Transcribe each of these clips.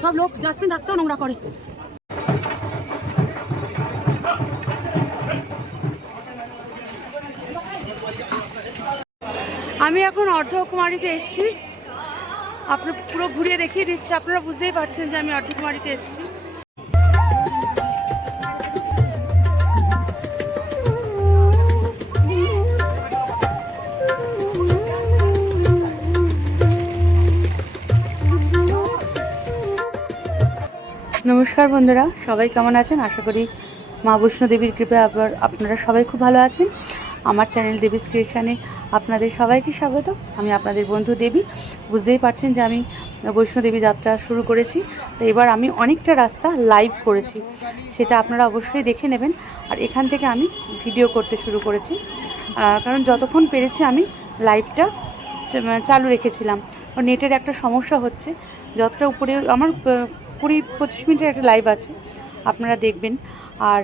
সব লোক ডাস্টবিন রাখতেও নোংরা করে। আমি এখন অর্ধকুমারীতে এসেছি, আপনার পুরো ঘুরিয়ে দেখিয়ে দিচ্ছি, আপনারা বুঝতেই পারছেন যে আমি অর্ধকুমারীতে এসেছি। নমস্কার বন্ধুরা, সবাই কেমন আছেন? আশা করি মা বৈষ্ণোদেবীর কৃপায় আপনারা সবাই খুব ভালো আছেন। আমার চ্যানেল দেবীস ক্রিয়েশনে আপনাদের সবাইকে স্বাগত। আমি আপনাদের বন্ধু দেবী। বুঝতেই পারছেন যে আমি বৈষ্ণোদেবী যাত্রা শুরু করেছি। তো এবার আমি অনেকটা রাস্তা লাইভ করেছি, সেটা আপনারা অবশ্যই দেখে নেবেন। আর এখান থেকে আমি ভিডিও করতে শুরু করেছি, কারণ যতক্ষণ পেরেছি আমি লাইভটা চালু রেখেছিলাম। নেটের একটা সমস্যা হচ্ছে, যতটা উপরে আমার 20-25 মিনিটের একটা লাইভ আছে, আপনারা দেখবেন। আর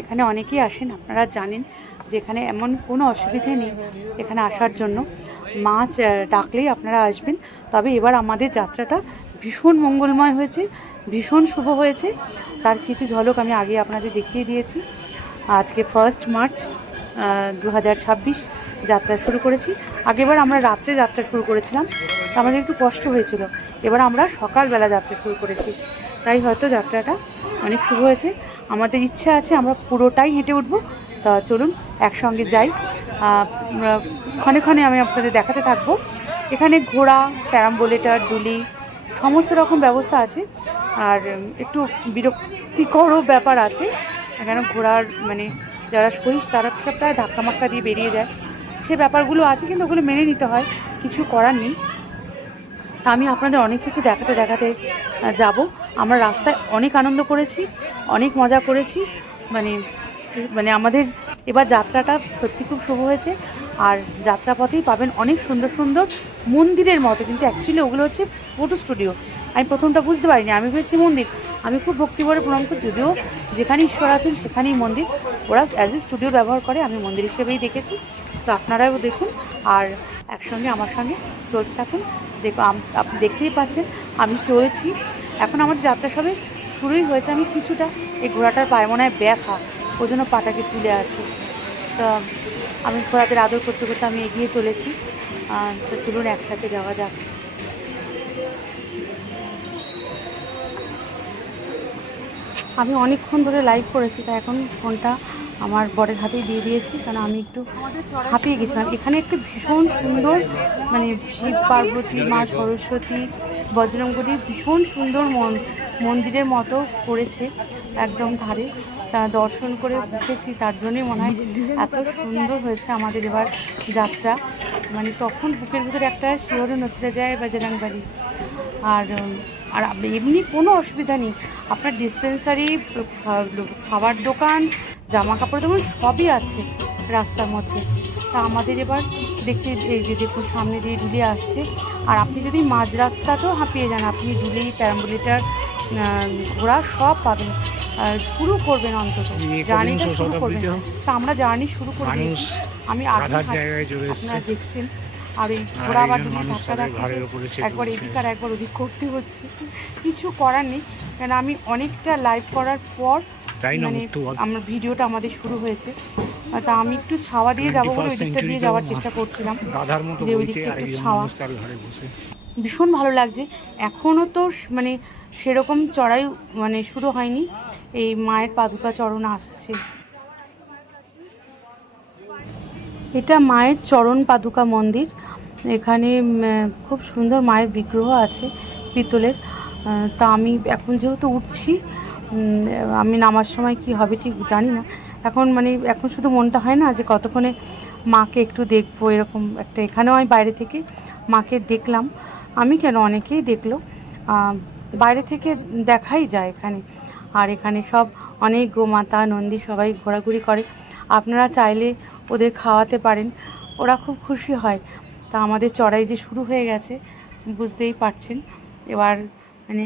এখানে অনেকেই আসেন, আপনারা জানেন যে এখানে এমন কোনো অসুবিধে নেই এখানে আসার জন্য। মা ডাকলেই আপনারা আসবেন। তবে এবার আমাদের যাত্রাটা ভীষণ মঙ্গলময় হয়েছে, ভীষণ শুভ হয়েছে। তার কিছু ঝলক আমি আগে আপনাদের দেখিয়ে দিয়েছি। আজকে 1 মার্চ 2026 যাত্রা শুরু করেছি। আগেবার আমরা রাত্রে যাত্রা শুরু করেছিলাম, আমাদের একটু কষ্ট হয়েছিল। এবার আমরা সকালবেলা যাত্রা শুরু করেছি, তাই হয়তো যাত্রাটা অনেক শুভ হয়েছে। আমাদের ইচ্ছা আছে আমরা পুরোটাই হেঁটে উঠব। তা চলুন একসঙ্গে যাই। ক্ষণে ক্ষণে আমি আপনাদের দেখাতে থাকবো। এখানে ঘোড়া, প্যারাম্বোলেটার, ডুলি সমস্ত রকম ব্যবস্থা আছে। আর একটু বিরক্তিকরও ব্যাপার আছে, কেন ঘোড়ার মানে যারা সহিস তারা সব প্রায় ধাক্কামাক্কা দিয়ে বেরিয়ে যায়, সে ব্যাপারগুলো আছে, কিন্তু ওগুলো মেনে নিতে হয়, কিছু করার নেই। আমি আপনাদের অনেক কিছু দেখাতে দেখাতে যাব। আমরা রাস্তায় অনেক আনন্দ করেছি, অনেক মজা করেছি। মানে আমাদের এবার যাত্রাটা সত্যি খুব শুভ হয়েছে। আর যাত্রাপথেই পাবেন অনেক সুন্দর সুন্দর মন্দিরের মতো, কিন্তু অ্যাকচুয়ালি ওগুলো হচ্ছে ফটো স্টুডিও। আমি প্রথমটা বুঝতে পারিনি, আমি ভেবেছি মন্দির। আমি খুব ভক্তিভরে প্রণাম করি, যদিও যেখানে ঈশ্বর আছেন সেখানেই মন্দির। ওরা অ্যাজ এ স্টুডিও ব্যবহার করে, আমি মন্দির হিসেবেই দেখেছি। তো আপনারাও দেখুন আর একসঙ্গে আমার সঙ্গে চলতে থাকুন। দেখো আপনি দেখতেই পাচ্ছেন আমি চলছি। এখন আমাদের যাত্রা সবে শুরুই হয়েছে। আমি কিছুটা এই ঘোড়াটার পায়ে মনে হয় ব্যথা, ওই জন্য পাটাকে তুলে আছে। তো আমি ঘোড়াদের আদর করতে করতে আমি এগিয়ে চলেছি। তো চলুন একসাথে যাওয়া যাক। আমি অনেকক্ষণ ধরে লাইভ করেছি, তাই এখন ফোনটা আমার বরের হাতেই দিয়ে দিয়েছি, কারণ আমি একটু হাঁপিয়ে গেছিলাম। এখানে একটা ভীষণ সুন্দর মানে শিব পার্বতী, মা সরস্বতী, বজরঙ্গলী ভীষণ সুন্দর মন্দিরের মতো করেছে একদম ধারে। তা দর্শন করে উঠেছি, তার জন্যই মনে হয় এত সুন্দর হয়েছে আমাদের এবার যাত্রা। মানে তখন বুকের ভিতরে একটা শিহরণ হচ্ছে যায় বজরংবলী। আর আর এমনি কোনো অসুবিধা নেই, আপনার ডিসপেন্সারি, খাবার দোকান, জামা কাপড় দোকান সবই আছে রাস্তার মধ্যে। তা আমাদের এবার দেখতে এই যে দেখুন সামনে দিয়ে ডুলে আসছে। আর আপনি যদি মাঝ রাস্তাতেও হাঁপিয়ে যান, আপনি ডুলি, প্যারাম্বুলেটার, ঘোড়া সব পাবেন। শুরু করবেন, অন্তত জার্নিটা শুরু করবেন। তা আমরা জার্নি শুরু করে দিয়েছি। আমি আপনারা দেখছেন। আর এই ঘোড়া বা ডুলি ধাক্কা একবার এদিক আর একবার ওদিক করতে হচ্ছে, কিছু করার নেই। কেন আমি অনেকটা লাইভ করার পর মানে আমার ভিডিওটা আমাদের শুরু হয়েছে। তা আমি একটু ছাওয়া দিয়ে যাবো বলে ওই দিকটা দিয়ে যাওয়ার চেষ্টা করছিলাম, যে ওই দিকটা একটু ছাওয়া। ভীষণ ভালো লাগছে। এখনও তো মানে সেরকম চড়াই মানে শুরু হয়নি, এই মায়ের পাদুকা চরণ আসছে। এটা মায়ের চরণ পাদুকা মন্দির। এখানে খুব সুন্দর মায়ের বিগ্রহ আছে পিতলের। তা আমি এখন যেহেতু উঠছি, আমি নামার সময় কি হবে ঠিক জানি না। এখন শুধু মনটা হয় না যে কতক্ষণে মাকে একটু দেখবো, এরকম একটা। এখানেও আমি বাইরে থেকে মাকে দেখলাম, আমি কেন অনেকেই দেখলো, বাইরে থেকে দেখাই যায় এখানে। আর এখানে সব অনেক গোমাতা, নন্দী সবাই ঘোরাঘুরি করে। আপনারা চাইলে ওদের খাওয়াতে পারেন, ওরা খুব খুশি হয়। তা আমাদের চড়াই যে শুরু হয়ে গেছে বুঝতেই পারছেন। এবার মানে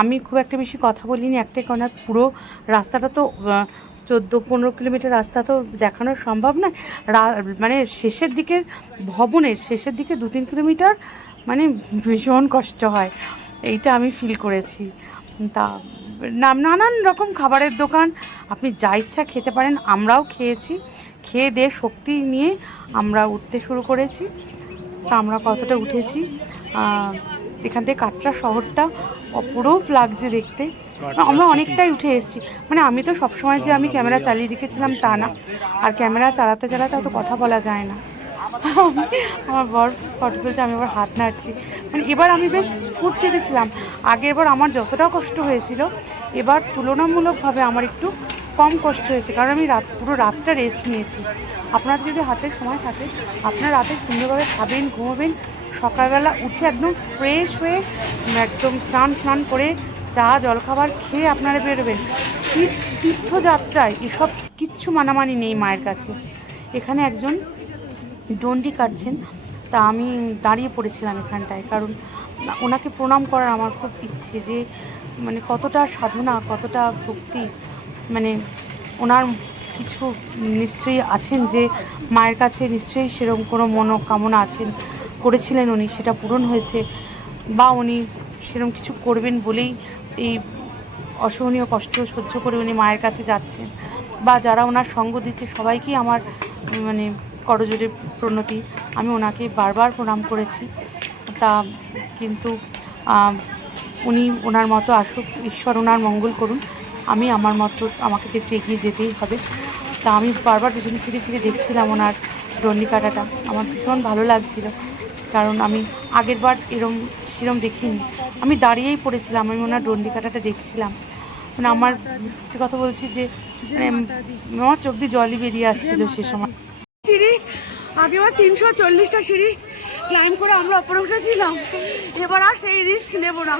আমি খুব একটা বেশি কথা বলিনি, একটাই কারণ পুরো রাস্তাটা তো 14-15 কিলোমিটার রাস্তা তো দেখানো সম্ভব নয়। মানে শেষের দিকের ভবনের শেষের দিকে 2-3 কিলোমিটার মানে ভীষণ কষ্ট হয়, এইটা আমি ফিল করেছি। তা নানান রকম খাবারের দোকান, আপনি যা ইচ্ছা খেতে পারেন। আমরাও খেয়েছি, খেয়ে দিয়ে শক্তি নিয়ে আমরা উঠতে শুরু করেছি। তা আমরা কতটা উঠেছি, এখান থেকে কাটরা শহরটা অপরূপ লাগছে দেখতে। আমরা অনেকটাই উঠে এসেছি। মানে আমি তো সবসময় যে আমি ক্যামেরা চালিয়ে রেখেছিলাম তা না, আর ক্যামেরা চালাতে চালাতে অত কথা বলা যায় না। আমার বর ফটো তুলছে, আমি আবার হাত নাড়ছি। মানে এবার আমি বেশ ফুর্তিতে ছিলাম। এবার আমার যতটা কষ্ট হয়েছিল, এবার তুলনামূলকভাবে আমার একটু কম কষ্ট হয়েছে, কারণ আমি পুরো রাতটা রেস্ট নিয়েছি। আপনার যদি হাতে সময় থাকে, আপনার রাতে সুন্দরভাবে খাবেন, ঘুমাবেন, সকালবেলা উঠে একদম ফ্রেশ হয়ে একদম স্নান করে চা জলখাবার খেয়ে আপনারা বেরোবেন। তীর্থযাত্রায় এসব কিচ্ছু মানামানি নেই মায়ের কাছে। এখানে একজন ডন্ডি কাটছেন, তা আমি দাঁড়িয়ে পড়েছিলাম এখানটায়, কারণ ওনাকে প্রণাম করার আমার খুব ইচ্ছে, যে মানে কতটা সাধনা, কতটা ভক্তি, মানে ওনার কিছু নিশ্চয়ই আছেন, যে মায়ের কাছে নিশ্চয়ই সেরকম কোনো মনোকামনা আছেন, করেছিলেন উনি, সেটা পূরণ হয়েছে, বা উনি সেরকম কিছু করবেন বলেই এই অসহনীয় কষ্ট সহ্য করে উনি মায়ের কাছে যাচ্ছেন। বা যারা ওনার সঙ্গ দিচ্ছে সবাইকেই আমার মানে করজোড়ে প্রণতি। আমি ওনাকে বারবার প্রণাম করেছি। তা কিন্তু উনি ওনার মতো আসুক, ঈশ্বর ওনার মঙ্গল করুন। আমি আমার মতো, আমাকে তো একটু এগিয়ে যেতেই হবে। তা আমি বারবার পিছনে ফিরে দেখছিলাম ওনার ডন্ডি কাটাটা। আমার ভীষণ ভালো লাগছিল, কারণ আমি আগেরবার সেরম দেখিনি। আমি দাঁড়িয়েই পড়েছিলাম, আমি ওনার ডন্ডি কাটাটা দেখছিলাম। মানে আমার সত্যি কথা বলছি যে মানে আমার চোখ দিয়ে জলই বেরিয়ে আসছিল সে সময়। সিঁড়ি আগেবার 340টা সিঁড়ি ক্লাইম্ব করে আমরা উপরে উঠেছিলাম, এবার আর সেই রিস্ক নেব না।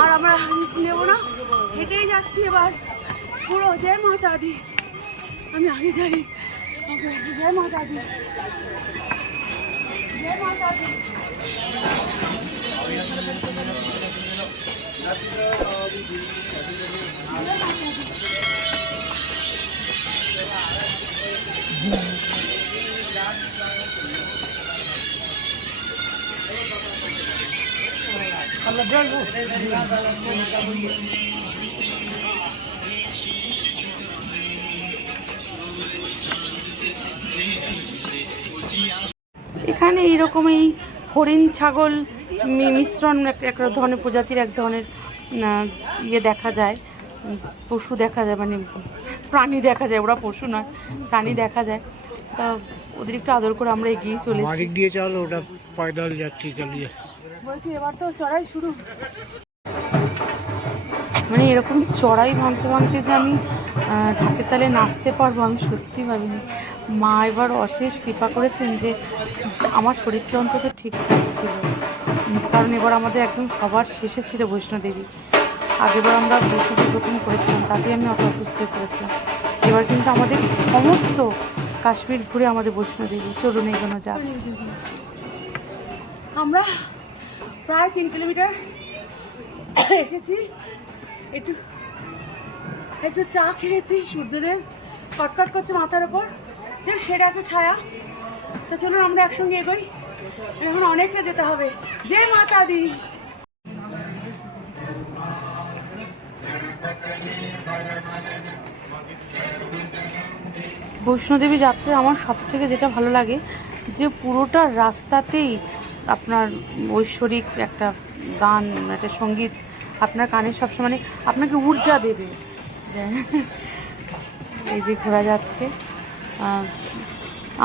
আর আমরা রিস্ক নেব না, হেঁটেই যাচ্ছি এবার পুরো। জয় মাতা দি, আমি আগে যাই। জয় মাতা দি, জয় মাতা দি। এখানে এইরকম এই হরিণ ছাগল মিশ্রণ এক ধরনের প্রজাতির, এক ধরনের ইয়ে দেখা যায়, পশু দেখা যায়, মানে প্রাণী দেখা যায়। ওরা পশু নয়, প্রাণী দেখা যায়। তা ওদের একটু আদর করে আমরা এগিয়ে চলেছি। দিয়ে চলো, ওটা পয়দল যাচ্ছি চালিয়ে। বলছি এবার তো চড়াই শুরু। মানে এরকম চড়াই ভাঙতে যে আমি ঢাকের তালে নাচতে পারবো, আমি সত্যি ভাবিনি। মা এবার অশেষ কৃপা করেছেন যে আমার শরীরটা অন্তত ঠিকঠাক ছিল, কারণ এবার আমাদের একদম সবার শেষে ছিল বৈষ্ণোদেবী। আগেবার আমরা বৈষ্ণোদেবী প্রথম করেছিলাম, তাতেই আমি অত অসুস্থ হয়ে পড়েছিলাম। এবার কিন্তু আমাদের সমস্ত কাশ্মীর ঘুরে আমাদের বৈষ্ণোদেবী। চলুন এগোনো যাক। আমরা প্রায় 3 কিলোমিটার এসেছি। একটু চা খেয়েছি, সূর্যদেব কটকট করছে মাথার ওপর, যে সেটা আছে ছায়া। তা চলুন আমরা একসঙ্গে এগোই, এখন অনেকটা যেতে হবে। জয় মাতা দি। বৈষ্ণোদেবী যাত্রায় আমার সব থেকে যেটা ভালো লাগে, যে পুরোটা রাস্তাতেই আপনার ঐশ্বরিক একটা গান, একটা সঙ্গীত আপনার কানে সবসময়, মানে আপনাকে ঊর্জা দেবে। এই যে ঘোরা যাচ্ছে,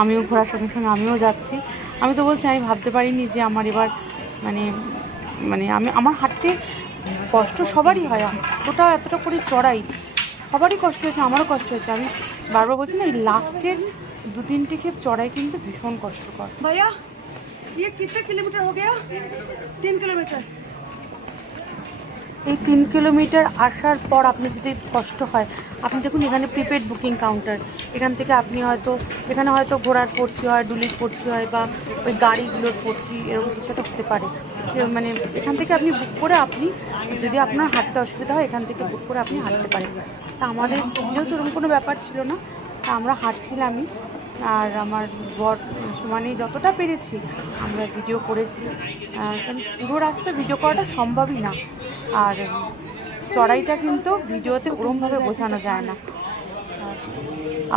আমিও ঘোরার সঙ্গে সঙ্গে আমিও যাচ্ছি। আমি তো বলছি, আমি ভাবতে পারিনি যে আমার এবার মানে আমার হাঁটতে কষ্ট সবারই হয়। এতটা করে চড়াই, সবারই কষ্ট হয়েছে, আমারও কষ্ট হয়েছে। আমি বারবার বলছি না, এই লাস্টের 2-3টে ক্ষেপ চড়াই কিন্তু ভীষণ কষ্টকর। ভাইয়া ये कितने किलोमीटर हो गया? 3 किलोमीटर। এই 3 কিলোমিটার আসার পর আপনি যদি কষ্ট হয়, আপনি দেখুন এখানে প্রিপেড বুকিং কাউন্টার, এখান থেকে আপনি হয়তো এখানে হয়তো ঘোড়ার পড়ছি হয়, ডুলির পড়ছি হয়, বা ওই গাড়িগুলোর পড়ছি, এরকম কিছু একটা হতে পারে। মানে এখান থেকে আপনি বুক করে আপনি, যদি আপনার হাঁটতে অসুবিধা হয়, এখান থেকে বুক করে আপনি হাঁটতে পারেন। তা আমাদের যেহেতু এরকম কোনো ব্যাপার ছিল না, তা আমরা হাঁটছিলামই। আর আমার বর মানে যতটা পেরেছি আমরা ভিডিও করেছি, কারণ পুরো রাস্তা ভিডিও করাটা সম্ভবই না। আর চড়াইটা কিন্তু ভিডিওতে ওরমভাবে বোঝানো যায় না।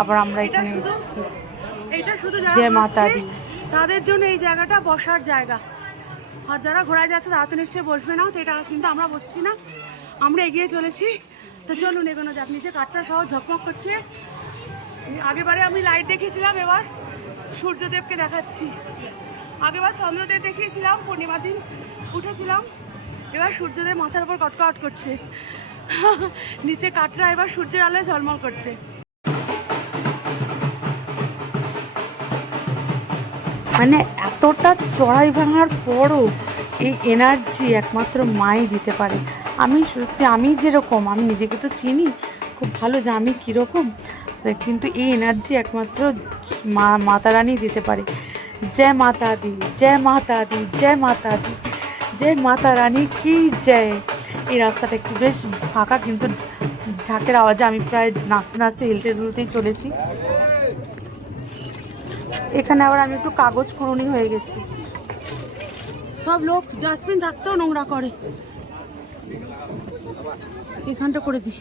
আবার আমরা এখানে এসেছি এইটা শুধু জয় মাতা দি। তাদের জন্য এই জায়গাটা বসার জায়গা। আর যারা ঘোড়ায় যাচ্ছে তারা তো নিশ্চয়ই বসবে না, তো এটা কিন্তু আমরা বসছি না, আমরা এগিয়ে চলেছি। তো চলুন এগোনো যাক। নিচে কাঠটা সহ ঝকমক করছে। আগেবারে আমি লাইট দেখিয়েছিলাম, এবার সূর্যদেবকে দেখাচ্ছি। আগেবার চন্দ্রদেব দেখিয়েছিলাম, পূর্ণিমার দিন উঠেছিলাম, এবার সূর্যদেব মাথার উপর কটকট করছে। নিচে কাঠরা এবার সূর্যের আলোয় ঝলমল করছে। মানে এতটা চড়াই ভাঙার পরও এই এনার্জি একমাত্র মাই দিতে পারে। আমি সত্যি, আমি যেরকম, আমি নিজেকে তো চিনি খুব ভালো যে আমি কীরকম, কিন্তু এই এনার্জি একমাত্র মাতা রানী দিতে পারে। জয় মাতা দি, জয় মাতা দি, জয় মাতা দি, জয় মাতা রানী কি জয়। এই রাস্তাটা একটু বেশ ফাঁকা, কিন্তু ঢাকের আওয়াজে আমি প্রায় নাচতে নাচতে হেলতে দুলতেই চলেছি। এখানে আবার আমি একটু কাগজ কুড়ুনি হয়ে গেছি। সব লোক ডাস্টবিন থাকতেও নোংরা করে, এখানটা করে দিই।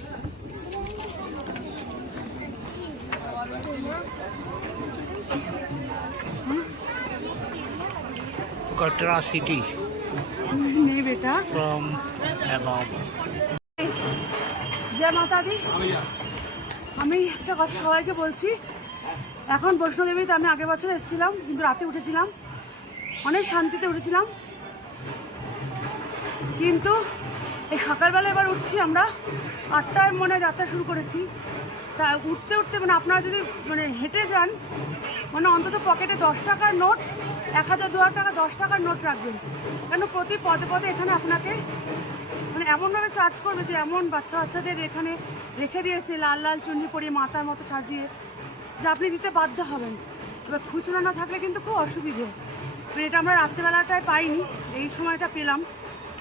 Katra city নেই বেটা। from above. জয় মাতা দি। আমি একটা কথা সবাইকে বলছি, এখন বৈষ্ণোদেবীতে আমি আগের বছর এসেছিলাম, কিন্তু রাতে উঠেছিলাম, অনেক শান্তিতে উঠেছিলাম। কিন্তু এই সকালবেলা এবার উঠছি আমরা, 8টায় মনে হয় যাত্রা শুরু করেছি। তা উঠতে উঠতে মানে আপনারা যদি মানে হেঁটে যান, মানে অন্তত পকেটে 10 টাকার নোট, 1000 2000 টাকা 10 টাকার নোট রাখবেন, কেন প্রতি পদে পদে এখানে আপনাকে মানে এমনভাবে চার্জ করবে যে এমন বাচ্চাদের এখানে রেখে দিয়েছে লাল লাল চুন্নি পরিয়ে মাথার মতো সাজিয়ে, যে আপনি দিতে বাধ্য হবেন। এবার খুচরো না থাকলে কিন্তু খুব অসুবিধে। মানে এটা আমরা রাত্রেবেলাটায় পাইনি, এই সময়টা পেলাম,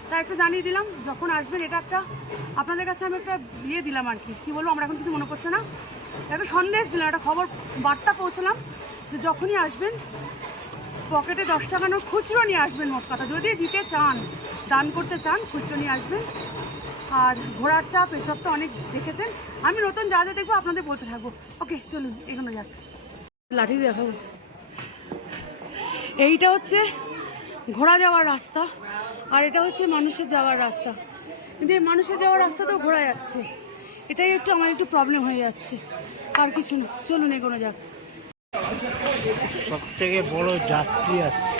তাই একটু জানিয়ে দিলাম। যখন আসবেন এটা একটা আপনাদের কাছে আমি একটা দিয়ে দিলাম আর কি, কী বলবো আমরা এখন কিছু মনে করছে না, একটা সন্দেশ দিলাম, একটা খবর বার্তা পৌঁছলাম যে যখনই আসবেন পকেটে 10 টাকা নোট খুচরো নিয়ে আসবেন। মোট কথা, যদি দিতে চান, দান করতে চান, খুচরো নিয়ে আসবেন। আর ঘোড়ার চাপ এসব তো অনেক দেখেছেন, আমি নতুন যা যা দেখবো আপনাদের বলতে থাকবো। ওকে চলুন এখানে যাক। লাঠি দেখাবো। এইটা হচ্ছে ঘোড়া যাওয়ার রাস্তা, আর এটা হচ্ছে মানুষের যাওয়ার রাস্তা। কিন্তু এই মানুষের যাওয়ার রাস্তাতেও ঘোড়া যাচ্ছে, এটাই একটু আমার একটু প্রবলেম হয়ে যাচ্ছে, আর কিছু না। চলুন এগোনো যাক। সব থেকে বড় যাত্রী আসছে।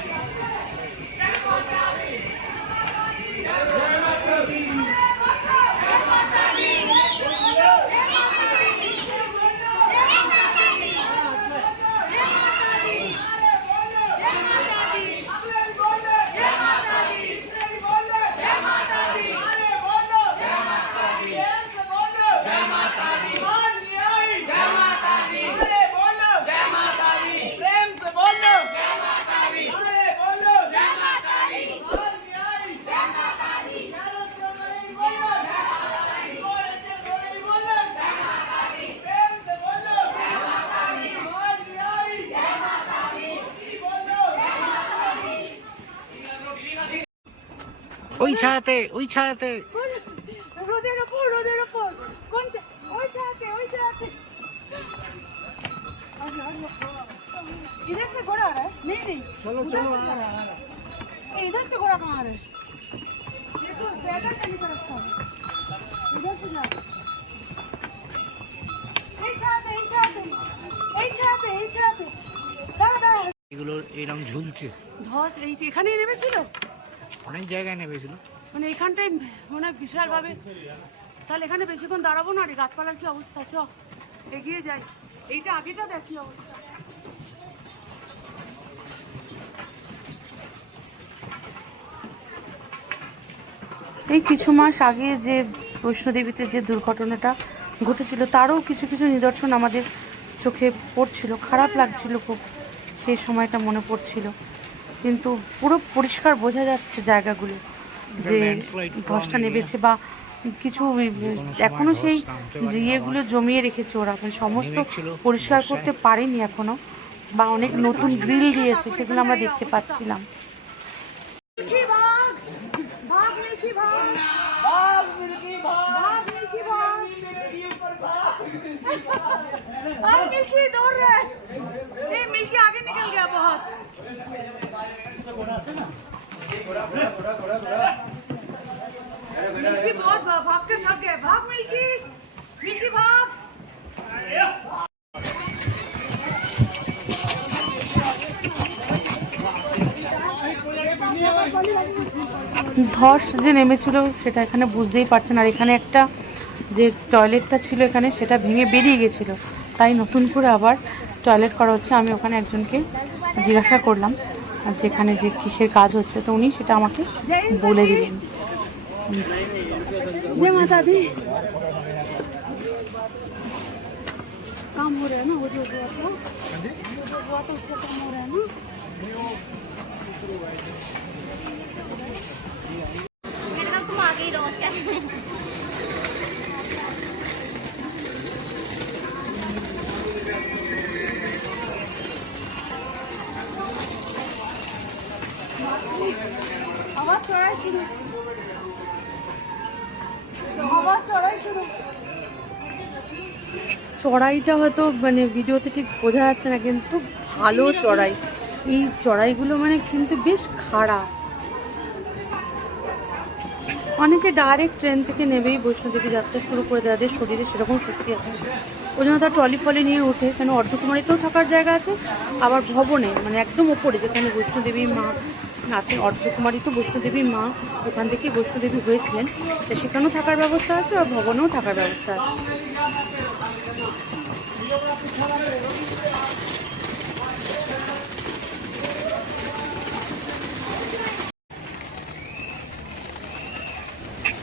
ওই ছায়াতে, ওই ছায়াতে। রোদের ওপর, রোদের ওপর কোন ওই ছায়াতে, ওই ছায়াতে। इधर से घोड़ा आ रहा है? नहीं चलो चलो इधर से घोड़ा कहाँ आ रहा है? देखो पैदल चलने का रास्ता है, इधर से जाओ। এগুলো এরকম ঝুলছে। ধস এই এখানেই নেমেছিল, অনেক জায়গায় নেমেছিল। মানে এখানটাই মনে হয় বিশালভাবে। তাহলে এখানে বেশিক্ষণ দাঁড়াবো না রে, গাছপালার কি অবস্থা। চ এগিয়ে যাই, এইটা আগেটা দেখ কি অবস্থা। এই কিছু মাস আগে যে বৈষ্ণোদেবীতে যে দুর্ঘটনাটা ঘটেছিল তারও কিছু কিছু নিদর্শন আমাদের চোখে পড়ছিল, খারাপ লাগছিল খুব, সেই সময়টা মনে পড়ছিল। কিন্তু পুরো পরিষ্কার বোঝা যাচ্ছে জায়গাগুলো যে ধসটা নেমেছে বা কিছু এখনো সেই ইয়েগুলো জমিয়ে রেখেছে ওরা, মানে সমস্ত পরিষ্কার করতে পারেনি এখনো, বা অনেক নতুন গ্রিল দিয়েছে, সেগুলো আমরা দেখতে পাচ্ছিলাম। मिल्की आगे निकल गया बहुत। मिल्की बहुत भाग के थक गया। भाग मिल्की, मिल्की भाग। ধস যে নেমেছিল সেটা এখানে বুঝতেই পারছেন। আর এখানে একটা যে টয়লেটটা ছিল এখানে, সেটা ভেঙে বেরিয়ে গেছিলো, তাই নতুন করে আবার টয়লেট করা হচ্ছে। আমি ওখানে একজনকে জিজ্ঞাসা করলাম যে এখানে যে কিসের কাজ হচ্ছে, তো উনি সেটা আমাকে বলে দিলেন। जय माता दी। काम हो रहा है ना, वो जो हुआ तो उसका काम हो रहा है ना। मेरे को तुम आगे ही रहो। चल आवाज चढ़ाई शुरू, आवाज चढ़ाई शुरू। চড়াইটা হয়তো মানে ভিডিওতে ঠিক বোঝা যাচ্ছে না, কিন্তু ভালো চড়াই। এই চড়াইগুলো মানে কিন্তু বেশ খাড়া। অনেকে ডাইরেক্ট ট্রেন থেকে নেবেই বৈষ্ণোদেবী যাত্রা শুরু করে, যাদের শরীরে সেরকম শক্তি আছে ওই জন্য তারা ট্রলি ফলে নিয়ে ওঠে। কেন অর্ধকুমারীতেও থাকার জায়গা আছে, আবার ভবনে মানে একদম ওপরে যেখানে বৈষ্ণোদেবী মা আছেন, অর্ধকুমারী তো বৈষ্ণোদেবীর মা, ওখান থেকেই বৈষ্ণোদেবী হয়েছিলেন, তো সেখানেও থাকার ব্যবস্থা আছে আর ভবনেও থাকার ব্যবস্থা আছে।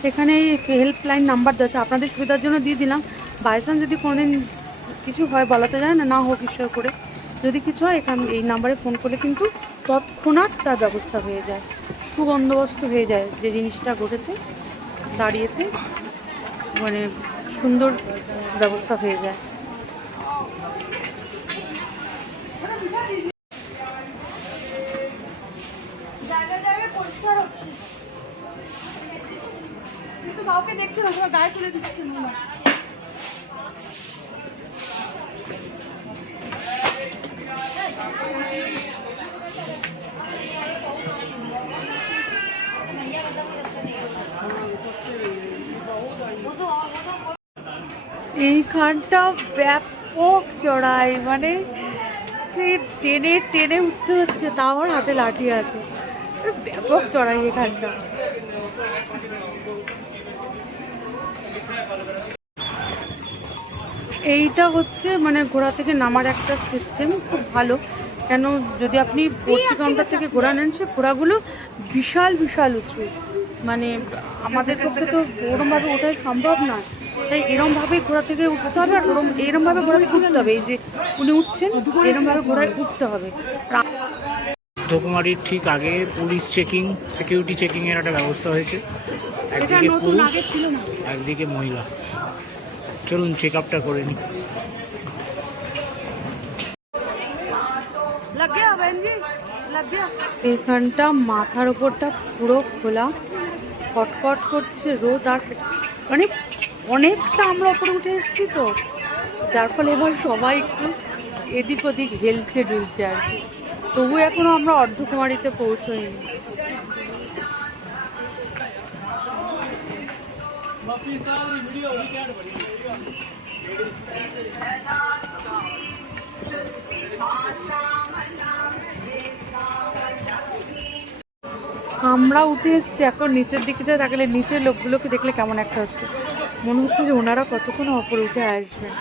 এখানে হেল্পলাইন নাম্বার দেওয়া আছে, আপনাদের সুবিধার জন্য দিয়ে দিলাম। বাইচান্স যদি কোনোদিন কিছু হয়, বলাতে যায় না, না হোক ঈশ্বর করে, যদি কিছু হয় এখান এই নাম্বারে ফোন করলে কিন্তু তৎক্ষণাৎ তার ব্যবস্থা হয়ে যায়, সুবন্দোবস্ত হয়ে যায়। যে জিনিসটা ঘটেছে দাঁড়িয়েতে মানে সুন্দর ব্যবস্থা হয়ে যায়। জায়গায় জায়গায় পরিষ্কার হচ্ছে, কিন্তু কাউকে দেখছে না, সবাই গায়ে তুলে দিচ্ছে মনে হয়। এইখানটা ব্যাপক চড়াই, মানে সে টেনে টেনে উঠতে হচ্ছে, তা আমার হাতে লাঠি আছে। ব্যাপক চড়াই এখানটা। এইটা হচ্ছে মানে ঘোড়া থেকে নামার একটা সিস্টেম, খুব ভালো। কেন যদি আপনি পশ্চিম কাউন্টার থেকে ঘোড়া নেন, সে ঘোড়াগুলো বিশাল বিশাল উঁচু, মানে আমাদের পক্ষে তো ওরমভাবে ওঠাই সম্ভব না, তাই এরমভাবে ঘোড়া থেকে উঠতে হবে। আর এরমভাবে ঘোড়া থেকে উঠতে হবে, এই যে উনি উঠছেন এরমভাবে ঘোড়ায় উঠতে হবে। ধকুমারির ঠিক আগে পুলিশ চেকিং, সিকিউরিটি চেকিংয়ের একটা ব্যবস্থা হয়েছে, এটা একদিকে নতুন, পুরুষ আগে ছিল না। একদিকে মহিলা। চলুন চেক আপটা করে নিই। लग गया बहन जी, लग गया। এখানটা মাথার ওপরটা পুরো খোলা, কটকট করছে রোদ, আর মানে অনেকটা আমরা ওপরে উঠে এসেছি তো, যার ফলে এবার সবাই একটু এদিক ওদিক হেলছে ডুলছে আর কি। তবু এখনও আমরা অর্ধকুমারীতে পৌঁছইনি। আমরা উঠে এসেছি, এখন নিচের দিকে তাকালে নিচের লোকগুলোকে দেখলে কেমন একটা হচ্ছে, মনে হচ্ছে যে ওনারা কতক্ষণ ওপরে উঠে আসবেন।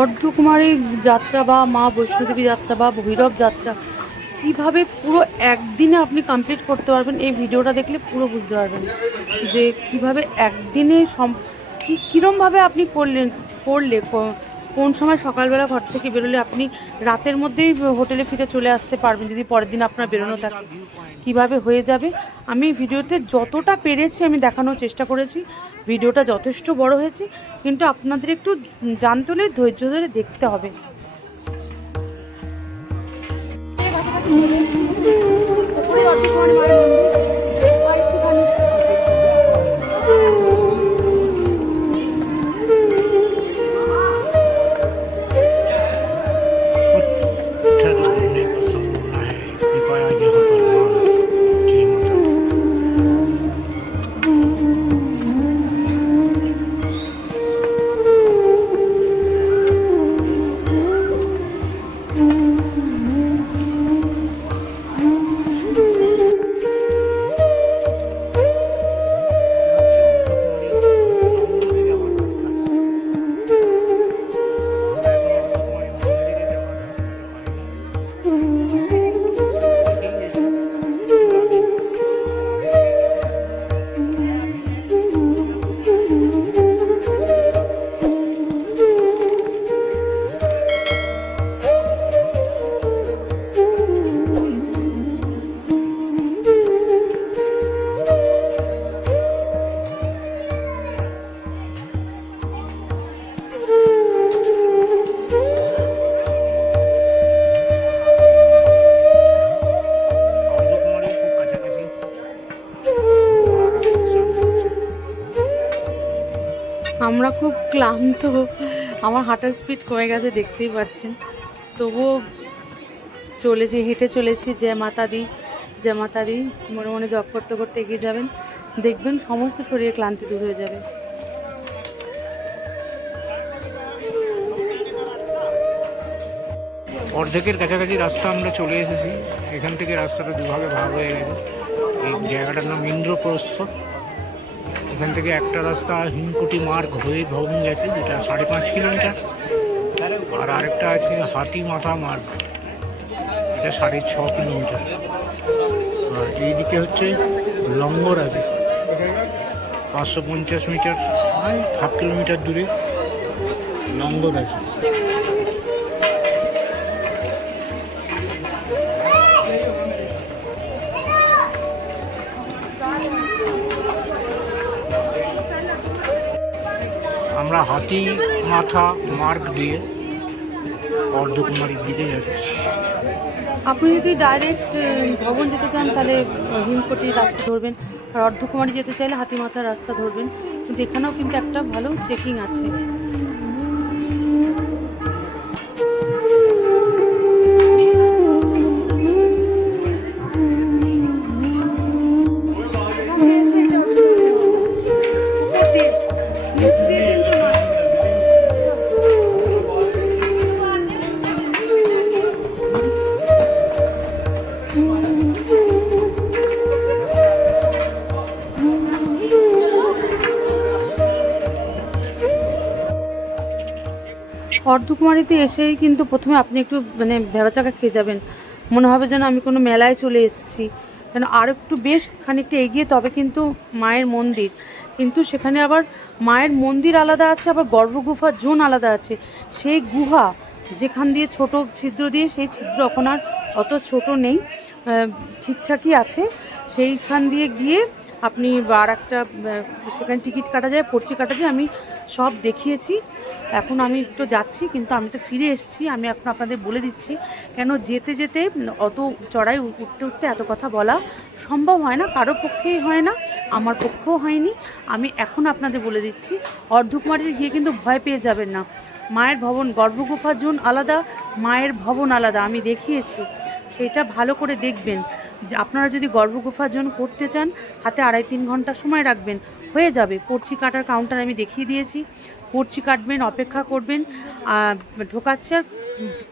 অর্ধকুমারী যাত্রা বা মা বৈষ্ণোদেবী যাত্রা বা ভৈরব যাত্রা কীভাবে পুরো একদিনে আপনি কমপ্লিট করতে পারবেন, এই ভিডিওটা দেখলে পুরো বুঝতে পারবেন যে কীভাবে একদিনে কীরমভাবে আপনি করলে কোন সময় সকালবেলা ঘর থেকে বেরোলে আপনি রাতের মধ্যেই হোটেলে ফিরে চলে আসতে পারবেন যদি পরের দিন আপনার বেরোনো থাকে, কিভাবে হয়ে যাবে। আমি ভিডিওতে যতটা পেরেছি আমি দেখানোর চেষ্টা করেছি। ভিডিওটা যথেষ্ট বড় হয়েছে, কিন্তু আপনাদের একটু জানতে হলে ধৈর্য ধরে দেখতে হবে। उधर रहने का संभावना है, कृपया यहाँ पर मान जय माता दी। অর্ধকুমারীর খুব কাছাকাছি। আমরা খুব ক্লান্ত, আমার হাঁটার স্পিড কমে গেছে দেখতেই পাচ্ছেন, তবুও চলেছি, হেঁটে চলেছি। জয় মাতা দি, জয় মাতা দি মনে মনে জপ করতে করতে এগিয়ে যাবেন, দেখবেন সমস্ত শরীরে ক্লান্তি দূর হয়ে যাবে। অর্ধেকের কাছাকাছি রাস্তা আমরা চলে এসেছি। এখান থেকে রাস্তাটা দুভাগে ভাগ হয়ে গেছে। এই জায়গাটার নাম ইন্দ্রপ্রস্থ। এখান থেকে একটা রাস্তা হিমকুটি মার্গ হয়ে ভবন গেছে, যেটা 5.5 কিলোমিটার, আর আরেকটা আছে হাতি মাথা মার্গ, এটা 6.5 কিলোমিটার। আর এইদিকে হচ্ছে লঙ্গর আছে 550 মিটার, 1/2 কিলোমিটার দূরে লঙ্গর আছে। আমরা হাতি মাথা মার্গ দিয়ে অর্ধকুমারীর দিকে যাচ্ছি। আপনি যদি ডাইরেক্ট ভবন যেতে চান তাহলে হিমকটির রাস্তা ধরবেন, আর অর্ধকুমারী যেতে চাইলে হাতিমাথার রাস্তা ধরবেন। কিন্তু এখানেও কিন্তু একটা ভালো চেকিং আছে। অর্ধকুমারীতে এসেই কিন্তু প্রথমে আপনি একটু ভেবাচাকা খেয়ে যাবেন, মনে হবে যেন আমি কোনো মেলায় চলে এসেছি। কেন আর একটু বেশ খানিকটা এগিয়ে তবে কিন্তু মায়ের মন্দির, কিন্তু সেখানে আবার মায়ের মন্দির আলাদা আছে, আবার গর্ভগুফা জোন আলাদা আছে। সেই গুহা যেখান দিয়ে ছোট ছিদ্র দিয়ে, সেই ছিদ্র এখন আর অত ছোট নেই, ঠিকঠাকই আছে। সেইখান দিয়ে গিয়ে আপনি আর একটা সেখানে টিকিট কাটা যায়, পর্চি কাটা যায়, আমি সব দেখিয়েছি। এখন আমি একটু যাচ্ছি, কিন্তু আমি তো ফিরে এসেছি। আমি এখন আপনাদের বলে দিচ্ছি, কেন যেতে যেতে অত চড়াই উঠতে উঠতে এত কথা বলা সম্ভব হয় না, কারো পক্ষেই হয় না, আমার পক্ষেও হয়নি। আমি এখন আপনাদের বলে দিচ্ছি, অর্ধকুমারীতে গিয়ে কিন্তু ভয় পেয়ে যাবেন না। মায়ের ভবন, গর্ভগুফা জোন আলাদা, মায়ের ভবন আলাদা, আমি দেখিয়েছি, সেটা ভালো করে দেখবেন। আপনারা যদি গর্ভগুফা জোন করতে চান, হাতে 2.5-3 ঘন্টা সময় রাখবেন, হয়ে যাবে। পর্চি কাটার কাউন্টার আমি দেখিয়ে দিয়েছি, পর্চি কাটবেন, অপেক্ষা করবেন, ঢোকাচ্ছে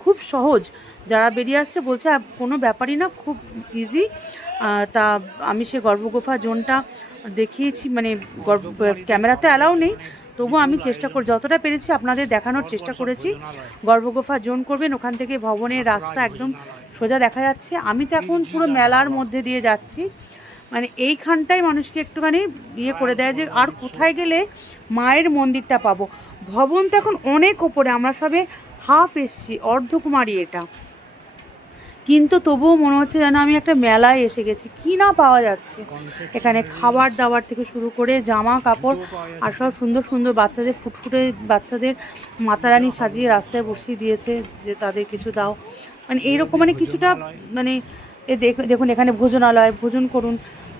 খুব সহজ। যারা বেরিয়ে আসছে বলছে কোনো ব্যাপারই না, খুব ইজি। তা আমি সে গর্ভগুফা জোনটা দেখিয়েছি, ক্যামেরাতে অ্যালাউ নেই, তবু আমি চেষ্টা করি, যতটা পেরেছি আপনাদের দেখানোর চেষ্টা করেছি। গর্ভগুফা জোন করবেন, ওখান থেকে ভবনের রাস্তা একদম সোজা দেখা যাচ্ছে। আমি তো এখন পুরো মেলার মধ্যে দিয়ে যাচ্ছি, মানে এইখানটাই মানুষকে একটুখানি ইয়ে করে দেয় যে আর কোথায় গেলে মায়ের মন্দিরটা পাবো। ভবন তো এখন অনেক ওপরে, আমরা সবে হাফ এসছি, অর্ধকুমারী এটা, কিন্তু তবুও মনে হচ্ছে যেন আমি একটা মেলায় এসে গেছি। কি না পাওয়া যাচ্ছে এখানে, খাবার দাবার থেকে শুরু করে জামা কাপড়, আর সব সুন্দর সুন্দর বাচ্চাদের ফুটফুটে বাচ্চাদের মাতারানি সাজিয়ে রাস্তায় বসিয়ে দিয়েছে যে তাদের কিছু দাও, মানে এইরকম, মানে কিছুটা মানে দেখুন এখানে ভোজনালয়, ভোজন করুন,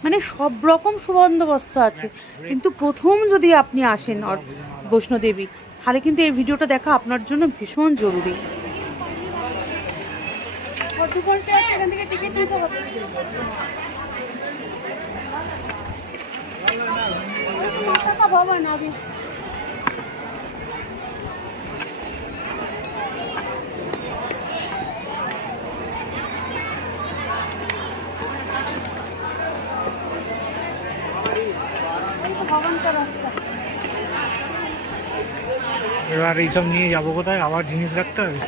মানে সব রকম সুবন্দোবস্ত আছে। কিন্তু প্রথম যদি আপনি আসেন বৈষ্ণোদেবী, তাহলে কিন্তু এই ভিডিওটা দেখা আপনার জন্য ভীষণ জরুরি। এখান থেকে টিকিট নিতে হবে। ভবন হবে। এবার এইসব নিয়ে যাবো কোথায়, আবার জিনিস রাখতে হবে।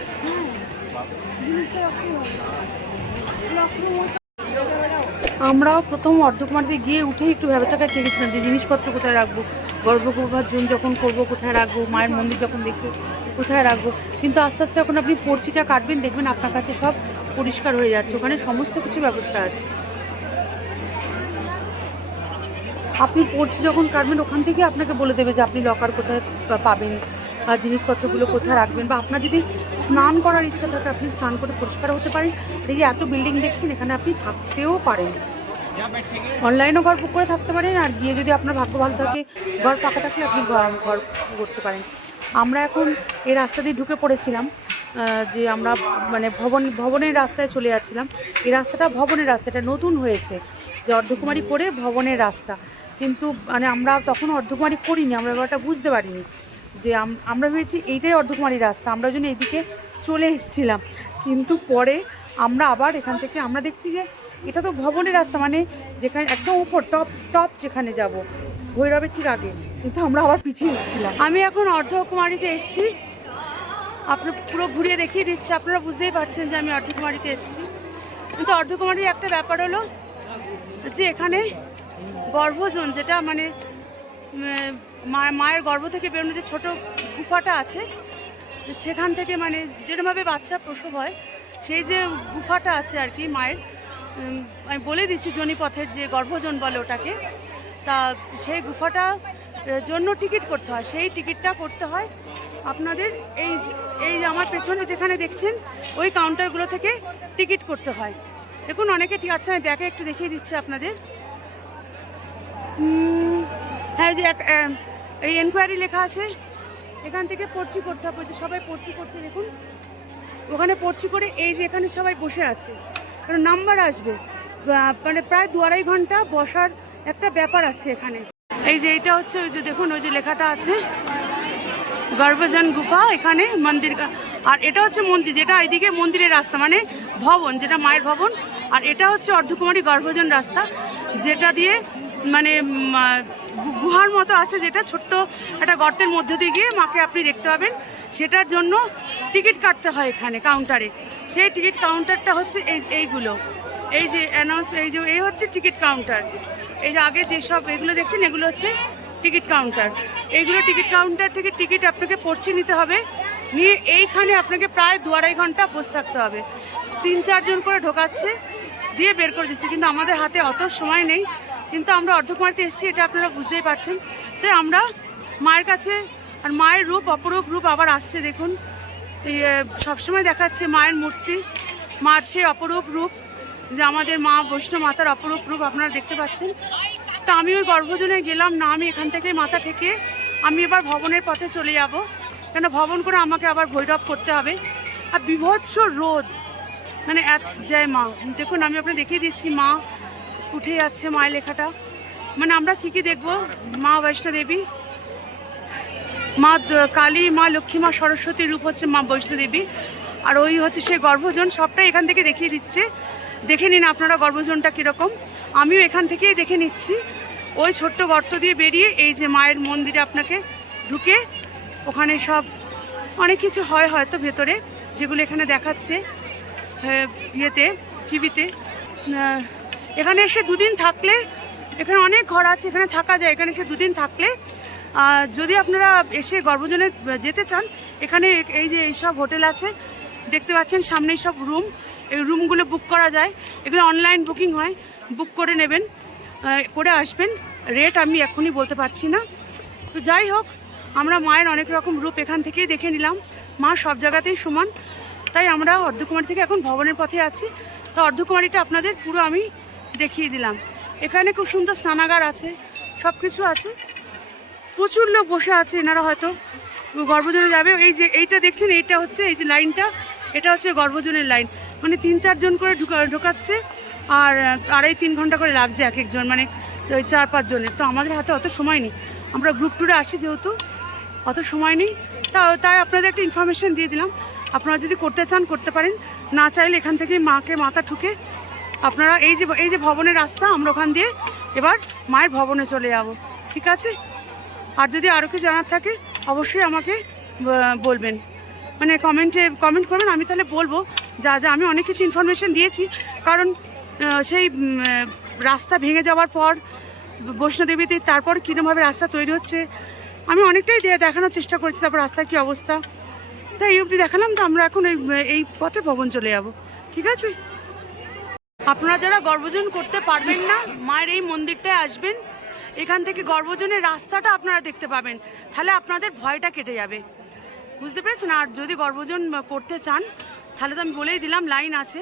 আমরাও প্রথম অর্ধকুমারীতে গিয়ে উঠে একটু ভেবাচাকা খেয়ে গেছিলাম যে জিনিসপত্র কোথায় রাখবো, গর্ভগুফার জন্য যখন করবো কোথায় রাখবো, মায়ের মন্দির যখন দেখবো কোথায় রাখবো। কিন্তু আস্তে আস্তে যখন আপনি পর্চিটা কাটবেন দেখবেন আপনার কাছে সব পরিষ্কার হয়ে যাচ্ছে, ওখানে সমস্ত কিছু ব্যবস্থা আছে। আপনি পর্চি যখন কাটবেন ওখান থেকে আপনাকে বলে দেবে যে আপনি লকার কোথায় পাবেন বা জিনিসপত্রগুলো কোথায় রাখবেন, বা আপনার যদি স্নান করার ইচ্ছা থাকে আপনি স্নান করে পরিষ্কার হতে পারেন। এই যে এত বিল্ডিং দেখছেন, এখানে আপনি থাকতেও পারেন, অনলাইনও ঘর বুক করে থাকতে পারেন, আর গিয়ে যদি আপনার ভাগ্য ভালো থাকে ঘর ফাঁকা থাকলে আপনি ঘর করতে পারেন। আমরা এখন এই রাস্তা দিয়ে ঢুকে পড়েছিলাম, যে আমরা মানে ভবনের রাস্তায় চলে যাচ্ছিলাম। এই রাস্তাটা ভবনের রাস্তা, এটা নতুন হয়েছে যে অর্ধকুমারী করে ভবনের রাস্তা, কিন্তু মানে আমরা তখন অর্ধকুমারী করিনি, আমরা ব্যাপারটা বুঝতে পারিনি যে আমরা ভেবেছি এইটাই অর্ধকুমারী রাস্তা, আমরা জন্য এদিকে চলে এসেছিলাম। কিন্তু পরে আমরা আবার এখান থেকে আমরা দেখছি যে এটা তো ভবনের রাস্তা, মানে যেখানে একদম উপর টপ যেখানে যাব ভৈরবের ঠিক আগে, কিন্তু আমরা আবার পিছিয়ে এসেছিলাম। আমি এখন অর্ধকুমারীতে এসেছি, আপনার পুরো ঘুরিয়ে দেখিয়ে দিচ্ছি, আপনারা বুঝতেই পারছেন যে আমি অর্ধকুমারীতে এসেছি। কিন্তু অর্ধকুমারীর একটা ব্যাপার হলো যে এখানে গর্ভজন, যেটা মানে মায়ের গর্ভ থেকে বেরোনো যে ছোটো গুফাটা আছে, সেখান থেকে মানে যেরকমভাবে বাচ্চা প্রসব হয় সেই যে গুফাটা আছে আর কি মায়ের, আমি বলে দিচ্ছি জনিপথের যে গর্ভজন বলে ওটাকে, তা সেই গুফাটা জন্য টিকিট করতে হয়। সেই টিকিটটা করতে হয় আপনাদের এই আমার পেছনে যেখানে দেখছেন ওই কাউন্টারগুলো থেকে টিকিট করতে হয়। দেখুন অনেকে ঠিক আছে, আমি ব্যাকে একটু দেখিয়ে দিচ্ছি আপনাদের। হ্যাঁ, যে এই এনকোয়ারি লেখা আছে, এখান থেকে পর্চি করতে হবে, যে সবাই পর্চি করছে দেখুন, ওখানে পর্চি করে এই যে এখানে সবাই বসে আছে, কারণ নাম্বার আসবে, মানে প্রায় 2-2.5 ঘন্টা বসার একটা ব্যাপার আছে এখানে। এই যে এটা হচ্ছে ওই যে দেখুন ওই যে লেখাটা আছে গর্ভজন গুফা, এখানে মন্দির, আর এটা হচ্ছে মন্দির, যেটা এইদিকে মন্দিরের রাস্তা মানে ভবন, যেটা মায়ের ভবন, আর এটা হচ্ছে অর্ধকুমারী গর্ভজন রাস্তা, যেটা দিয়ে মানে গুহার মতো আছে, যেটা ছোট্ট একটা গর্তের মধ্য দিয়ে গিয়ে মাকে আপনি দেখতে পাবেন। সেটার জন্য টিকিট কাটতে হয় এখানে কাউন্টারে। সেই টিকিট কাউন্টারটা হচ্ছে এইগুলো, এই যে অ্যানাউন্স, এই হচ্ছে টিকিট কাউন্টার। এই যে আগে যেসব এগুলো দেখছেন এগুলো হচ্ছে টিকিট কাউন্টার। এইগুলো টিকিট কাউন্টার থেকে টিকিট আপনাকে পর্চি নিতে হবে, নিয়ে এইখানে আপনাকে প্রায় 2-2.5 ঘন্টা বসে থাকতে হবে। 3-4 জন করে ঢোকাচ্ছে, দিয়ে বের করে দিচ্ছে, কিন্তু আমাদের হাতে অত সময় নেই। কিন্তু আমরা অর্ধকুমারীতে এসেছি, এটা আপনারা বুঝতেই পারছেন। তাই আমরা মায়ের কাছে, আর মায়ের রূপ অপরূপ রূপ আবার আসছে দেখুন, এই সবসময় দেখাচ্ছে মায়ের মূর্তি, মার সে অপরূপ রূপ, যে আমাদের মা বৈষ্ণব মাতার অপরূপ রূপ আপনারা দেখতে পাচ্ছেন। তা আমি ওই গর্ভজনে গেলাম না, আমি এখান থেকে মাথা ঠেকে আমি এবার ভবনের পথে চলে যাব, কেন ভবন করে আমাকে আবার ভৈরব করতে হবে। আর বিভৎস রোদ, মানে জয় মা, দেখুন আমি আপনাকে দেখিয়ে দিচ্ছি, মা উঠে যাচ্ছে মায়ের লেখাটা। মানে আমরা কি কি দেখবো, মা বৈষ্ণোদেবী, মা কালী, মা লক্ষ্মী, মা সরস্বতীর রূপ হচ্ছে মা বৈষ্ণোদেবী, আর ওই হচ্ছে সে গর্ভজন, সবটাই এখান থেকে দেখিয়ে দিচ্ছে। দেখে নিন আপনারা গর্ভজনটা কীরকম, আমিও এখান থেকেই দেখে নিচ্ছি। ওই ছোট্ট গর্ত দিয়ে বেরিয়ে এই যে মায়ের মন্দিরে আপনাকে ঢুকে ওখানে সব অনেক কিছু হয় হয়তো ভেতরে, যেগুলো এখানে দেখাচ্ছে ইয়েতে, টিভিতে। এখানে এসে দুদিন থাকলে, এখানে অনেক ঘর আছে, এখানে থাকা যায়। এখানে এসে দুদিন থাকলে যদি আপনারা এসে গর্ভজনে যেতে চান, এখানে এই যে এইসব হোটেল আছে দেখতে পাচ্ছেন সামনেই সব রুম, এই রুমগুলো বুক করা যায়। এগুলো অনলাইন বুকিং হয়, বুক করে নেবেন, করে আসবেন। রেট আমি এখনই বলতে পারছি না। তো যাই হোক, আমরা মায়ের অনেক রকম রূপ এখান থেকেই দেখে নিলাম। মা সব জায়গাতেই সমান, তাই আমরা অর্ধকুমারী থেকে এখন ভবনের পথে আছি। তো অর্ধকুমারীটা আপনাদের পুরো আমি দেখিয়ে দিলাম। এখানে খুব সুন্দর স্নানাগার আছে, সব কিছু আছে। প্রচুর লোক বসে আছে, এনারা হয়তো গর্ভজনে যাবে। এই যে এইটা দেখছেন, এইটা হচ্ছে এই যে লাইনটা, এটা হচ্ছে গর্ভজনের লাইন। মানে 3-4 জন করে ঢোকাচ্ছে, আর 2.5-3 ঘন্টা করে লাগছে এক একজন, মানে ওই 4-5 জনের। তো আমাদের হাতে অত সময় নেই, আমরা গ্রুপ ট্যুরে আসি যেহেতু, অত সময় নেই। তাই আপনাদের একটা ইনফরমেশন দিয়ে দিলাম। আপনারা যদি করতে চান করতে পারেন, না চাইলে এখান থেকে মাকে মাথা ঠুকে আপনারা এই যে ভবনের রাস্তা, আমরা ওখান দিয়ে এবার মায়ের ভবনে চলে যাব। ঠিক আছে? আর যদি আরও কিছু জানার থাকে অবশ্যই আমাকে বলবেন, মানে কমেন্ট করবেন। আমি তাহলে বলবো যা আমি অনেক কিছু ইনফরমেশন দিয়েছি। কারণ সেই রাস্তা ভেঙে যাওয়ার পর বৈষ্ণোদেবীতে তারপর কীরকমভাবে রাস্তা তৈরি হচ্ছে আমি অনেকটাই দেখানোর চেষ্টা করেছি। তারপর রাস্তার কী অবস্থা, তাই এই অবধি দেখালাম। তো আমরা এখন এই পথে ভবন চলে যাব। ঠিক আছে? আপনারা যারা গর্ভজন করতে পারবেন না, মায়ের এই মন্দিরটায় আসবেন। এখান থেকে গর্ভজনের রাস্তাটা আপনারা দেখতে পাবেন, তাহলে আপনাদের ভয়টা কেটে যাবে। বুঝতে পেরেছেন? আর যদি গর্ভজন করতে চান তাহলে তো আমি বলেই দিলাম, লাইন আছে,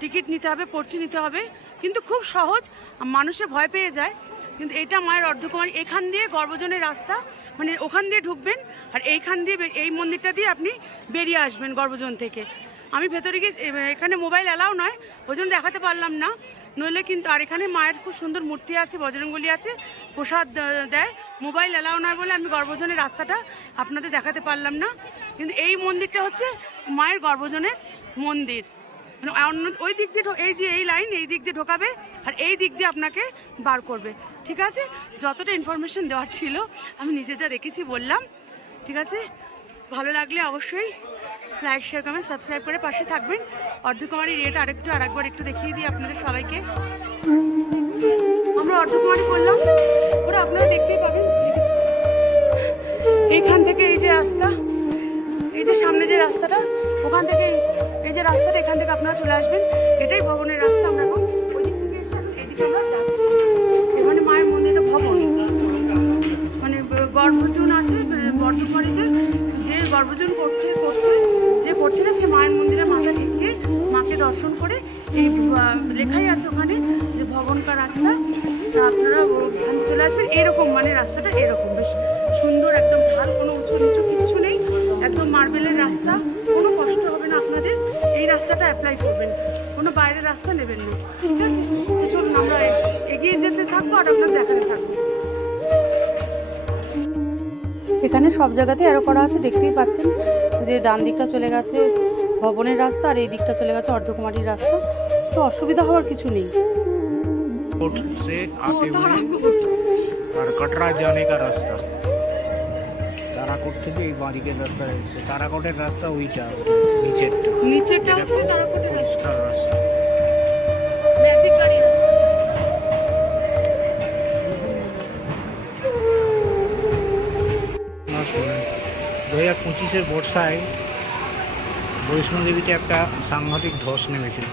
টিকিট নিতে হবে, পর্চি নিতে হবে, কিন্তু খুব সহজ। মানুষে ভয় পেয়ে যায়, কিন্তু এটা মায়ের অর্ধকুমারী। এখান দিয়ে গর্ভজনের রাস্তা, মানে ওখান দিয়ে ঢুকবেন, আর এইখান দিয়ে এই মন্দিরটা দিয়ে আপনি বেরিয়ে আসবেন গর্ভজন থেকে। আমি ভেতরে গিয়ে, এখানে মোবাইল অ্যালাউ নয়, ওই জন্য দেখাতে পারলাম না, নইলে কিন্তু। আর এখানে মায়ের খুব সুন্দর মূর্তি আছে, বজরঙ্গলী আছে, প্রসাদ দেয়। মোবাইল অ্যালাউ নয় বলে আমি গর্ভজনের রাস্তাটা আপনাদের দেখাতে পারলাম না। কিন্তু এই মন্দিরটা হচ্ছে মায়ের গর্ভজনের মন্দির। মানে ওই দিক দিয়ে এই লাইন এই দিক দিয়ে ঢোকাবে, আর এই দিক দিয়ে আপনাকে বার করবে। ঠিক আছে? যতটা ইনফরমেশন দেওয়ার ছিল আমি নিজে যা দেখেছি বললাম। ঠিক আছে? ভালো লাগলে অবশ্যই লাইক, শেয়ার, কমেন্ট, সাবস্ক্রাইব করে পাশে থাকবেন। অর্ধকুমারী রেট আরেকবার একটু দেখিয়ে দিই আপনাদের সবাইকে। আমরা অর্ধকুমারী করলাম, ওরা আপনারা দেখতেই পাবেন। এইখান থেকে এই যে রাস্তা, এই যে সামনে যে রাস্তাটা, ওখান থেকে এই যে রাস্তাটা, এখান থেকে আপনারা চলে আসবেন। এটাই ভবনের রাস্তা। আমরা এখন ওই দিক থেকে এসে এদিকে আমরা যাচ্ছি। এখানে মায়ের মন্দিরটা ভবন, মানে গর্ভজন আছে অর্ধকুমারীতে। যে গর্ভজন করছে, যে করছে না, সে মায়ের মন্দিরে মাথা ঠেকিয়ে মাকে দর্শন করে, এই লেখাই আছে ওখানে যে ভবনকার রাস্তা। আপনারা ওখানে চলে আসবেন। এরকম মানে রাস্তাটা এরকম বেশ সুন্দর, একদম ঢাল, কোনো উঁচু নিচু কিচ্ছু নেই, একদম মার্বেলের রাস্তা। কোনো কষ্ট হবে না আপনাদের, এই রাস্তাটা অ্যাপ্লাই করবেন, কোনো বাইরের রাস্তা নেবেন না। ঠিক আছে? তো চলুন আমরা এগিয়ে যেতে থাকবো আর আপনার দেখাতে থাকবো। এখানে সব জায়গাতে অ্যারো করা আছে, দেখতেই পাচ্ছেন যে ডান দিকটা চলে গেছে ভবনের রাস্তা, আর এই দিকটা চলে গেছে অর্ধকুমারীর রাস্তা। তো অসুবিধা হওয়ার কিছু নেই। से आते हुए और कटरा जाने का रास्ता, তারাকোট থেকে এই বাঁদিকের রাস্তা রয়েছে। তারাকোটের রাস্তা ওইটা, নিচেরটা হচ্ছে তারাকোটের পরিষ্কার রাস্তা। ম্যাজিক গাড়ি রাস্তা। 2025-এর বর্ষায় বৈষ্ণোদেবীতে একটা সাংঘাতিক ধস নেমেছিল,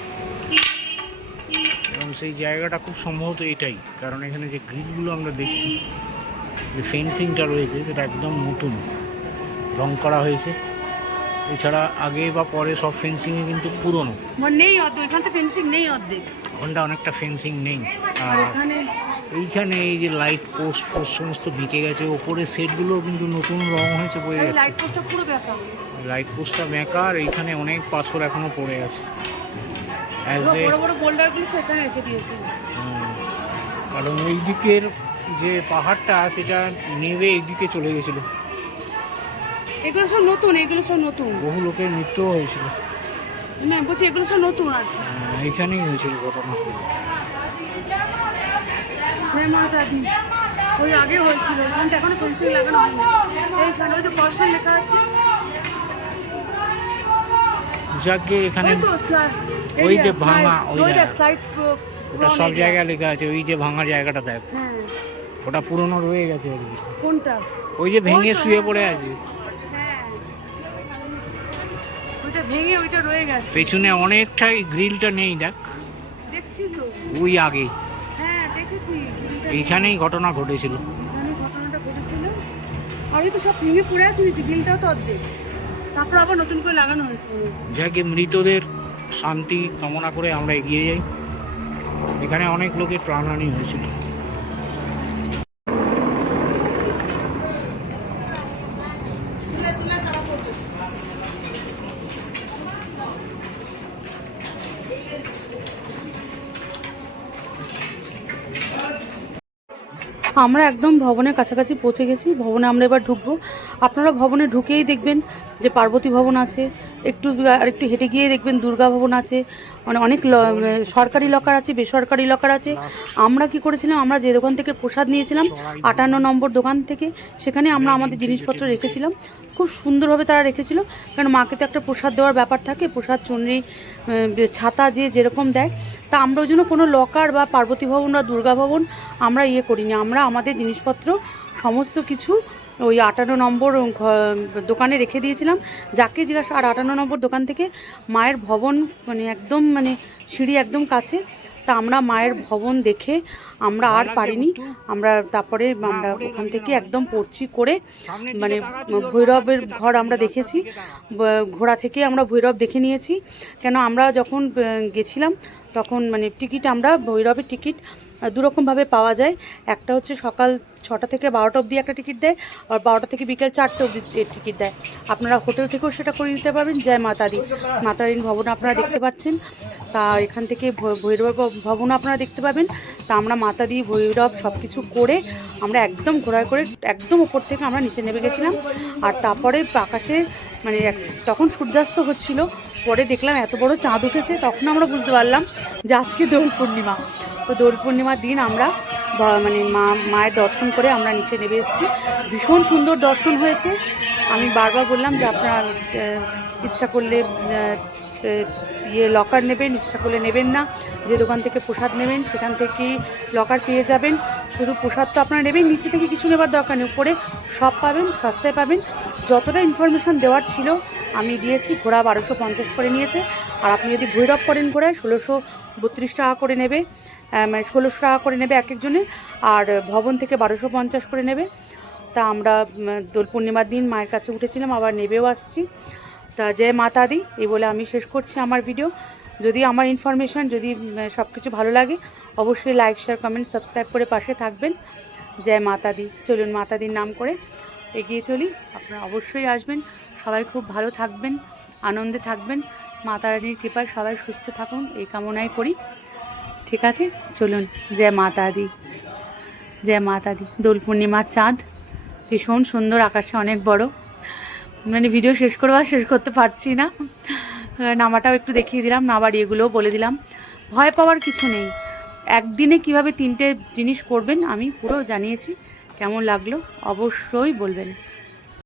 এবং সেই জায়গাটা খুব সম্ভবত এটাই। কারণ এখানে যে গ্রিলগুলো আমরা দেখছি, যে ফেন্সিংটা রয়েছে, সেটা একদম নতুন রং করা হয়েছে। এছাড়া আগে বা পরে সব ফেন্সিংয়ে কিন্তু পুরনো, মানে নেই অর্ধেক, এখানে তো ফেন্সিং নেই অর্ধেক, ওখানটা অনেকটা ফেন্সিং নেই। আর আর এখানে এইখানে এই যে লাইট পোস্ট সমস্ত বিকে গেছে, ওপরে সেটগুলো কিন্তু নতুন রং হয়েছে, বয়ে এই যাচ্ছে। লাইট পোস্টটা পুরো বেঁকা, লাইট পোস্টটা বেঁকা, আর এইখানে অনেক পাথর এখনো পড়ে আছে। বড় বড় বোল্ডারগুলো সেখানে রেখে দিয়েছে। কারণ ওই দিকের যে পাহাড়টা সেটা নেমে এইদিকে চলে গেছিল। এগুলো সব নতুন, এগুলো সব নতুন, বহু লোকের মৃত্যুও হয়েছিল। না বলছি এগুলো সব নতুন আর কি। এইখানেই হয়েছিল ঘটনা। জয় মাতা দি। ওই আগে হয়েছিল, এখানটা এখনো ফেন্সিং লাগানো হয়নি। এইখানে ওই যে কর্ষণ লেখা আছে, যাকে এখানে ওই তো slide, ওই area, যে ভাঙা, slide, ওই ওই দেখ। দেখ স্লাইড। ওটা সব জায়গায় লেখা আছে, ওই যে ভাঙা জায়গাটা দেখ, হ্যাঁ ওটা পুরনো রয়ে গেছে আর কি। কোনটা? ওই যে ভেঙে ওই তো, শুয়ে হ্যাঁ, পড়ে হ্যাঁ। আছে, হ্যাঁ ওইটা ভেঙে ওইটা রয়ে গেছে, পেছনে অনেকটাই, গ্রিলটা নেই দেখ, দেখছি তো। ওই আগে হ্যাঁ দেখেছি, গ্রিলটা এইখানেই ঘটনা ঘটেছিল। এখানে ঘটনাটা ঘটেছিল। আর ওই তো সব ভেঙে পড়ে আছে নিচে, গ্রিলটাও তো অর্ধেক, তারপর আবার নতুন করে লাগানো হয়েছে। যাকে মৃতদের শান্তি কামনা করে আমরা এগিয়ে যাই। এখানে অনেক লোকের প্রাণহানি হয়েছিল। আমরা একদম ভবনের কাছাকাছি পৌঁছে গেছি। ভবনে আমরা এবার ঢুকবো। আপনারা ভবনে ঢুকেই দেখবেন যে পার্বতী ভবন আছে, আর একটু হেঁটে গিয়ে দেখবেন দুর্গা ভবন আছে, মানে অনেক সরকারি লকার আছে, বেসরকারি লকার আছে। আমরা কি করেছিলাম, আমরা যে দোকান থেকে প্রসাদ নিয়েছিলাম 58 নম্বর দোকান থেকে, সেখানে আমরা আমাদের জিনিসপত্র রেখেছিলাম। খুব সুন্দরভাবে তারা রেখেছিল, কারণ মাকে তো একটা প্রসাদ দেওয়ার ব্যাপার থাকে, প্রসাদ চুনরি ছাতা যে যেরকম দেয়। তা আমরা ওই জন্য কোনো লকার বা পার্বতী ভবন বা দুর্গা ভবন আমরা করিনি। আমরা আমাদের জিনিসপত্র সমস্ত কিছু ওই 58 নম্বর দোকানে রেখে দিয়েছিলাম। যাকে জিজ্ঞাসা, আর 58 নম্বর দোকান থেকে মায়ের ভবন মানে একদম মানে সিঁড়ি একদম কাছে। তা আমরা মায়ের ভবন দেখে আমরা আর পারিনি। আমরা তারপরে আমরা ওখান থেকে একদম পড়ছি করে মানে ভৈরবের ঘর আমরা দেখেছি, ঘোড়া থেকে আমরা ভৈরব দেখে নিয়েছি। কেন আমরা যখন গেছিলাম তখন মানে টিকিট, আমরা ভৈরবের টিকিট দুরকমভাবে পাওয়া যায়। একটা হচ্ছে সকাল 6টা থেকে 12টা অবধি একটা টিকিট দেয়, আর 12টা থেকে বিকেল 4টে অবধি টিকিট দেয়। আপনারা হোটেল থেকেও সেটা করে নিতে পারবেন। জয় মাতাদি, মাতারিন ভবন আপনারা দেখতে পাচ্ছেন। তা এখান থেকে ভৈরব ভবন আপনারা দেখতে পাবেন। তা আমরা মাতাদি ভৈরব সব কিছু করে আমরা একদম ঘোরায় করে একদম উপর থেকে আমরা নিচে নেমে গেছিলাম। আর তারপরে আকাশে মানে তখন সূর্যাস্ত হচ্ছিল, পরে দেখলাম এত বড় চাঁদ উঠেছে, তখন আমরা বুঝতে পারলাম যে আজকে দোল পূর্ণিমা। তো দোল পূর্ণিমার দিন আমরা মানে মায়ের দর্শন করে আমরা নিচে নেমে এসেছি। ভীষণ সুন্দর দর্শন হয়েছে। আমি বারবার বললাম যে আপনারা ইচ্ছা করলে লকার নেবেন, ইচ্ছা করলে নেবেন না। যে দোকান থেকে প্রসাদ নেবেন সেখান থেকেই লকার পেয়ে যাবেন। শুধু প্রসাদ তো আপনারা নেবেন, নিচে থেকে কিছু নেবার দরকার নেই, উপরে সব পাবেন, সস্তায় পাবেন। যতটা ইনফরমেশান দেওয়ার ছিল আমি দিয়েছি। ঘোড়া 1250 করে নিয়েছে, আর আপনি যদি ভৈরব করেন ঘোড়ায় 1632 টাকা করে নেবে, মানে 1600 টাকা করে নেবে এক একজনে, আর ভবন থেকে 1250 করে নেবে। তা আমরা দোল পূর্ণিমার দিন মায়ের কাছে উঠেছিলাম, আবার নেবেও আসছি। তা জয় মাতা দি, এই বলে আমি শেষ করছি আমার ভিডিও। যদি আমার ইনফরমেশান যদি সব কিছু ভালো লাগে, অবশ্যই লাইক, শেয়ার, কমেন্ট, সাবস্ক্রাইব করে পাশে থাকবেন। জয় মাতা দি। চলুন মাতাদির নাম করে এগিয়ে চলি। আপনারা অবশ্যই আসবেন, সবাই খুব ভালো থাকবেন, আনন্দে থাকবেন। মাতা রানীর কৃপায় সবাই সুস্থ থাকুন, এই কামনাই করি। ঠিক আছে, চলুন। জয় মাতা দি, জয় মাতা দি। দোল পূর্ণিমার চাঁদ ভীষণ সুন্দর, আকাশে অনেক বড়। মানে ভিডিও শেষ করতে পারছি না। নামাটাও একটু দেখিয়ে দিলাম, নামার এগুলোও বলে দিলাম। ভয় পাওয়ার কিছু নেই। একদিনে কিভাবে 3টে জিনিস করবেন আমি পুরো জানিয়েছি। কেমন লাগলো অবশ্যই বলবেন।